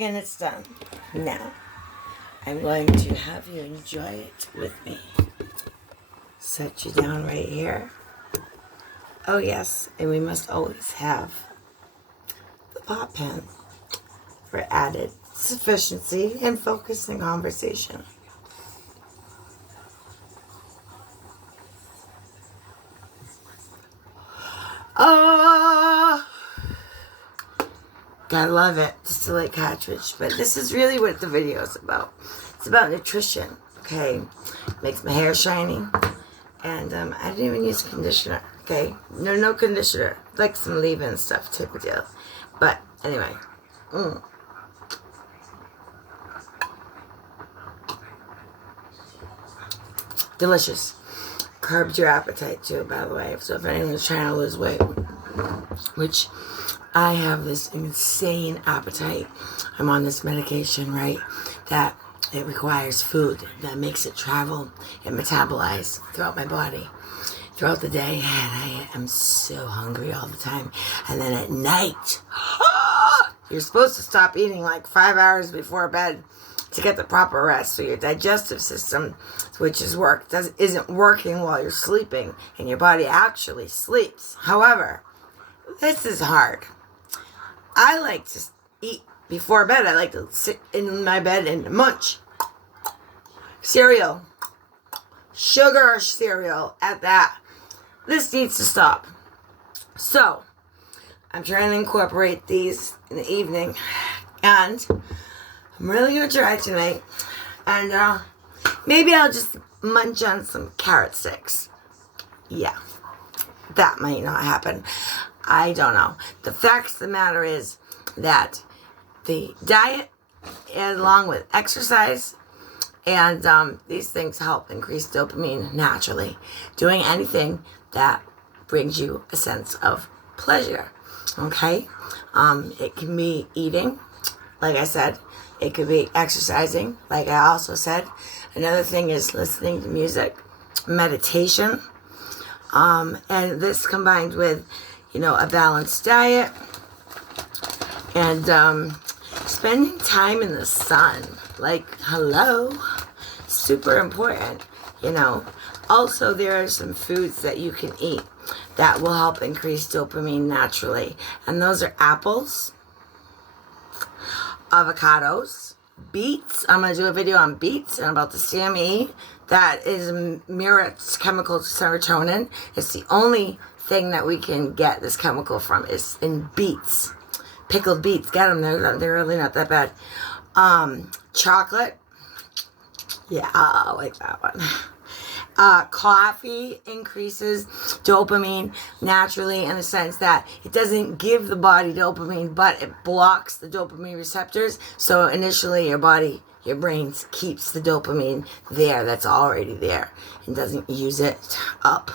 and it's done. Now, I'm going to have you enjoy it with me. Set you down right here. Oh yes, and we must always have the pot pen for added sufficiency and focus in conversation. Oh, gotta love it. Just a light cartridge. But this is really what the video is about. It's about nutrition, okay? Makes my hair shiny. And I didn't even use conditioner, okay? No conditioner. Like some leave-in stuff type of deal. But anyway. Delicious. Curbs your appetite too, by the way. So if anyone's trying to lose weight, which I have this insane appetite. I'm on this medication, right? That it requires food that makes it travel and metabolize throughout my body throughout the day, and I am so hungry all the time. And then at night, you're supposed to stop eating like 5 hours before bed to get the proper rest, so your digestive system, which isn't working while you're sleeping, and your body actually sleeps. However, this is hard. I like to eat before bed. I like to sit in my bed and munch cereal, sugar cereal at that. This needs to stop. So I'm trying to incorporate these in the evening, and I'm really gonna try tonight. And maybe I'll just munch on some carrot sticks. Yeah, that might not happen. I don't know. The fact of the matter is that the diet, along with exercise, and these things help increase dopamine naturally. Doing anything that brings you a sense of pleasure. Okay? It can be eating, like I said. It could be exercising, like I also said. Another thing is listening to music, meditation, and this combined with, a balanced diet, and spending time in the sun. Like, hello, super important, Also, there are some foods that you can eat that will help increase dopamine naturally. And those are apples, avocados, beets. I'm going to do a video on beets and about the CME. That mirrors chemical serotonin. It's the only thing that we can get this chemical from is in beets. Pickled beets. Get them. They're really not that bad. Chocolate. Yeah, I like that one. Coffee increases dopamine naturally in the sense that it doesn't give the body dopamine, but it blocks the dopamine receptors. So initially your brain keeps the dopamine there that's already there and doesn't use it up.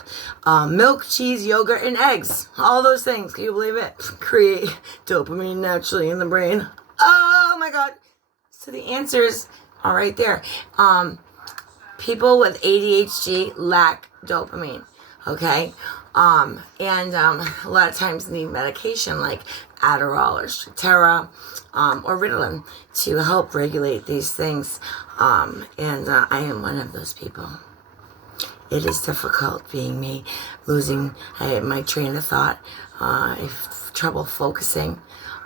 Milk, cheese, yogurt, and eggs. All those things, can you believe it? Create dopamine naturally in the brain. Oh my God. So the answers are right there. People with ADHD lack dopamine, okay? And a lot of times need medication like Adderall or Strattera or Ritalin to help regulate these things. And I am one of those people. It is difficult being me, losing my train of thought. I have trouble focusing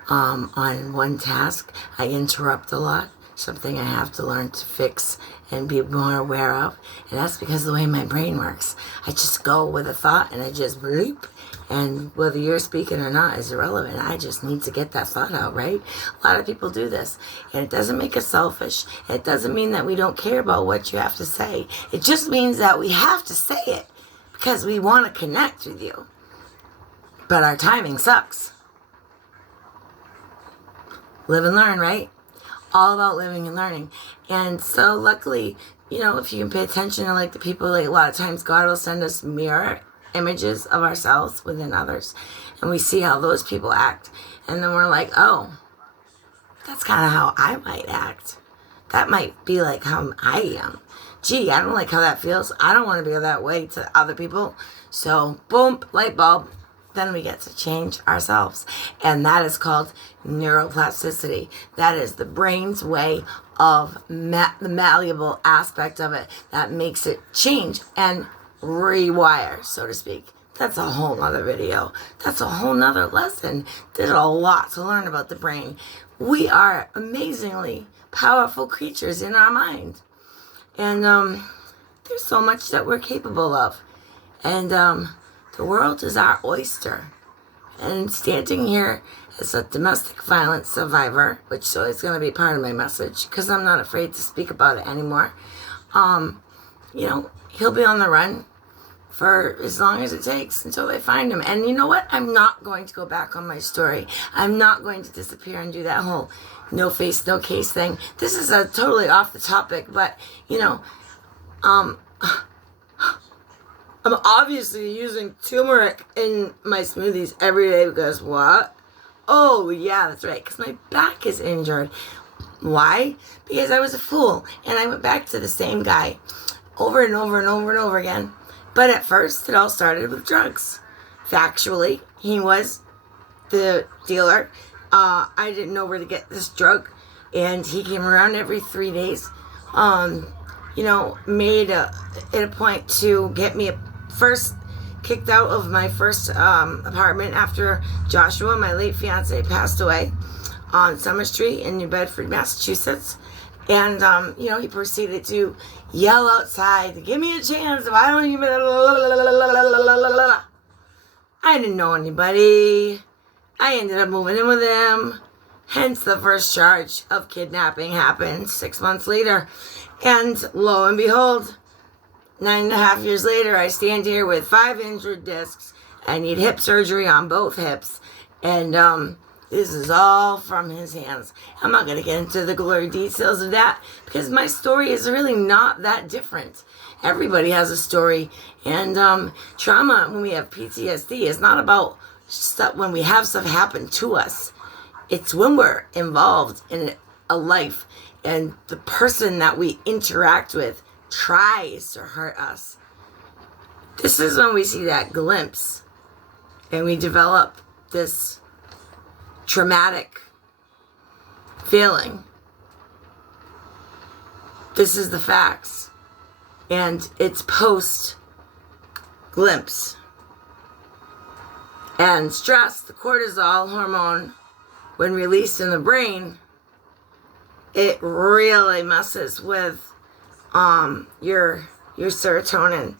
on one task. I interrupt a lot. Something I have to learn to fix and be more aware of. And that's because of the way my brain works. I just go with a thought and I just bloop. And whether you're speaking or not is irrelevant. I just need to get that thought out, right? A lot of people do this. And it doesn't make us selfish. It doesn't mean that we don't care about what you have to say. It just means that we have to say it because we want to connect with you. But our timing sucks. Live and learn, right? All about living and learning. And so luckily, if you can pay attention to like the people, like a lot of times God will send us mirror images of ourselves within others. And we see how those people act. And then we're like, oh, that's kind of how I might act. That might be like how I am. Gee, I don't like how that feels. I don't want to be that way to other people. So boom, light bulb. then we get to change ourselves. And that is called neuroplasticity. That is the brain's way of the malleable aspect of it that makes it change and rewire, so to speak. That's a whole nother video. That's a whole nother lesson. There's a lot to learn about the brain. We are amazingly powerful creatures in our mind. And there's so much that we're capable of. And the world is our oyster. And standing here as a domestic violence survivor, which so is going to be part of my message, because I'm not afraid to speak about it anymore. He'll be on the run for as long as it takes until they find him. And you know what? I'm not going to go back on my story. I'm not going to disappear and do that whole no face, no case thing. This is a totally off the topic, but, I'm obviously using turmeric in my smoothies every day because what? Oh, yeah, that's right, because my back is injured. Why? Because I was a fool, and I went back to the same guy over and over and over and over again. But at first, it all started with drugs. Factually, he was the dealer. I didn't know where to get this drug, and he came around every 3 days. Made it a point to get me first kicked out of my first apartment after Joshua, my late fiance, passed away on Summer Street in New Bedford, Massachusetts. And, he proceeded to yell outside, give me a chance, why don't you... I didn't know anybody. I ended up moving in with him. Hence the first charge of kidnapping happened 6 months later. And lo and behold, 9.5 years later, I stand here with 5 injured discs. I need hip surgery on both hips. And this is all from his hands. I'm not going to get into the gory details of that because my story is really not that different. Everybody has a story. And trauma, when we have PTSD, is not about stuff when we have stuff happen to us. It's when we're involved in a life and the person that we interact with tries to hurt us. This is when we see that glimpse and we develop this traumatic feeling. This is the facts. And it's post glimpse. And stress, the cortisol hormone, when released in the brain, it really messes with your serotonin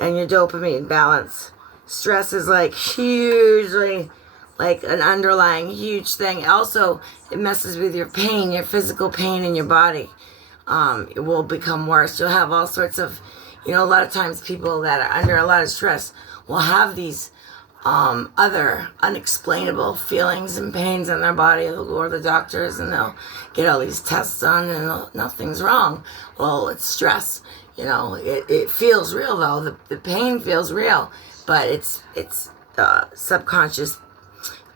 and your dopamine balance. Stress is hugely an underlying huge thing. Also, it messes with your pain, your physical pain in your body. It will become worse. You'll have all sorts of, a lot of times people that are under a lot of stress will have these other unexplainable feelings and pains in their body. They'll go to the doctors and they'll get all these tests done and nothing's wrong. Well, it's stress. It feels real though. The pain feels real, but it's subconscious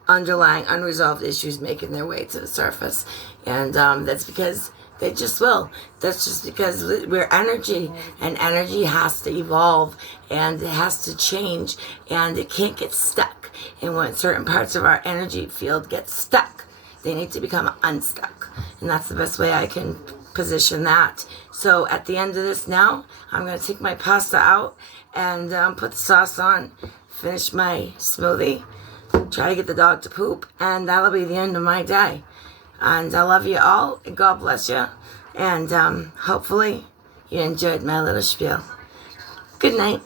underlying unresolved issues making their way to the surface. And that's because they just will. That's just because we're energy, and energy has to evolve, and it has to change, and it can't get stuck. And when certain parts of our energy field get stuck, they need to become unstuck. And that's the best way I can position that. So at the end of this now, I'm going to take my pasta out and put the sauce on, finish my smoothie, try to get the dog to poop, and that'll be the end of my day. And I love you all, and God bless you, and hopefully you enjoyed my little spiel. Good night.